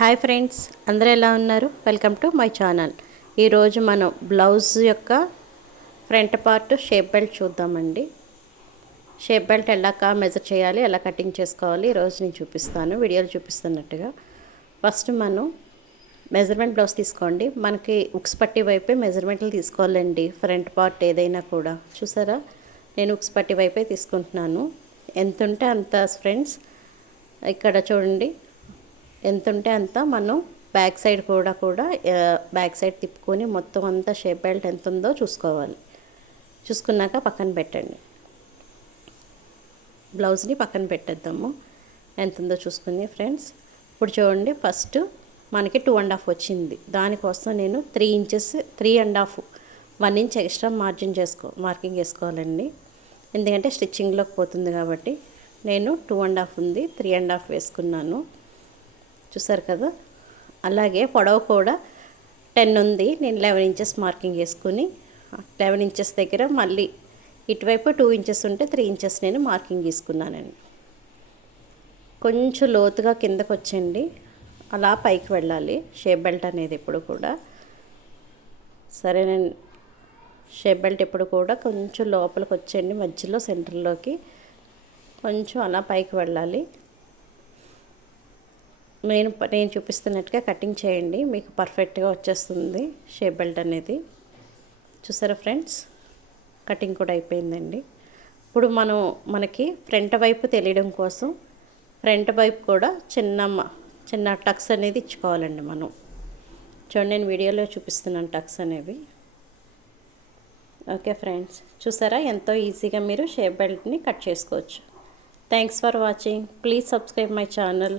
Hi friends అందరూ ఎలా ఉన్నారు? Welcome to my channel. ఈరోజు మనం బ్లౌజ్ యొక్క ఫ్రంట్ పార్ట్ షేప్ బెల్ట్ చూద్దామండి. షేప్ బెల్ట్ ఎలా కా మెజర్ చేయాలి ఎలా కటింగ్ చేసుకోవాలి ఈరోజు నేను చూపిస్తాను. వీడియోలో చూపిస్తున్నట్టుగా. ఫస్ట్ మనం మెజర్మెంట్ బ్లౌజ్ తీసుకోండి. మనకి ఉక్స్ పట్టి వైపే మెజర్మెంట్లు తీసుకోవాలండి ఫ్రంట్ పార్ట్ ఏదైనా కూడా. చూసారా? నేను ఉక్స్ పట్టి వైపే తీసుకుంటున్నాను. ఎంత ఉంటే అంత ఫ్రెండ్స్. ఇక్కడ చూడండి. ఎంత ఉంటే అంత మనం బ్యాక్ సైడ్ కూడా కూడా బ్యాక్ సైడ్ తిప్పుకొని మొత్తం అంతా షేప్ బెల్ట్ ఎంత ఉందో చూసుకోవాలి. చూసుకున్నాక పక్కన పెట్టండి. బ్లౌజ్ని పక్కన పెట్టేద్దాము. ఎంత ఉందో చూసుకుని ఫ్రెండ్స్. ఇప్పుడు చూడండి ఫస్ట్ మనకి టూ అండ్ హాఫ్ వచ్చింది. దానికోసం నేను three inches three and half one inch extra margin చేసుకో మార్కింగ్ వేసుకోవాలండి ఎందుకంటే స్టిచ్చింగ్లోకి పోతుంది కాబట్టి నేను టూ అండ్ హాఫ్ ఉంది త్రీ అండ్ హాఫ్ వేసుకున్నాను. చూసారు కదా? అలాగే పొడవు కూడా టెన్ ఉంది. నేను లెవెన్ ఇంచెస్ మార్కింగ్ వేసుకుని లెవెన్ ఇంచెస్ దగ్గర మళ్ళీ ఇటువైపు టూ ఇంచెస్ ఉంటే త్రీ ఇంచెస్ నేను మార్కింగ్ తీసుకున్నానండి కొంచెం లోతుగా కిందకు వచ్చండి అలా పైకి వెళ్ళాలి. షేప్ బెల్ట్ అనేది ఎప్పుడు కూడా. సరే నేను షేప్ బెల్ట్ ఎప్పుడు కూడా కొంచెం లోపలికి వచ్చేయండి. మధ్యలో సెంటర్లోకి కొంచెం అలా పైకి వెళ్ళాలి. నేను నేను చూపిస్తున్నట్టుగా కటింగ్ చేయండి. మీకు పర్ఫెక్ట్గా వచ్చేస్తుంది షేప్ బెల్ట్ అనేది. చూసారా ఫ్రెండ్స్? కటింగ్ కూడా అయిపోయిందండి. ఇప్పుడు మనం మనకి ఫ్రంట్ వైపు తెలియడం కోసం ఫ్రంట్ వైపు కూడా చిన్న చిన్న టక్స్ అనేది ఇచ్చుకోవాలండి మనం. చూడండి నేను వీడియోలో చూపిస్తున్నాను టక్స్ అనేవి. Okay friends. చూసారా? ఎంతో ఈజీగా మీరు షేప్ బెల్ట్ని కట్ చేసుకోవచ్చు. Thanks for watching. Please subscribe my channel.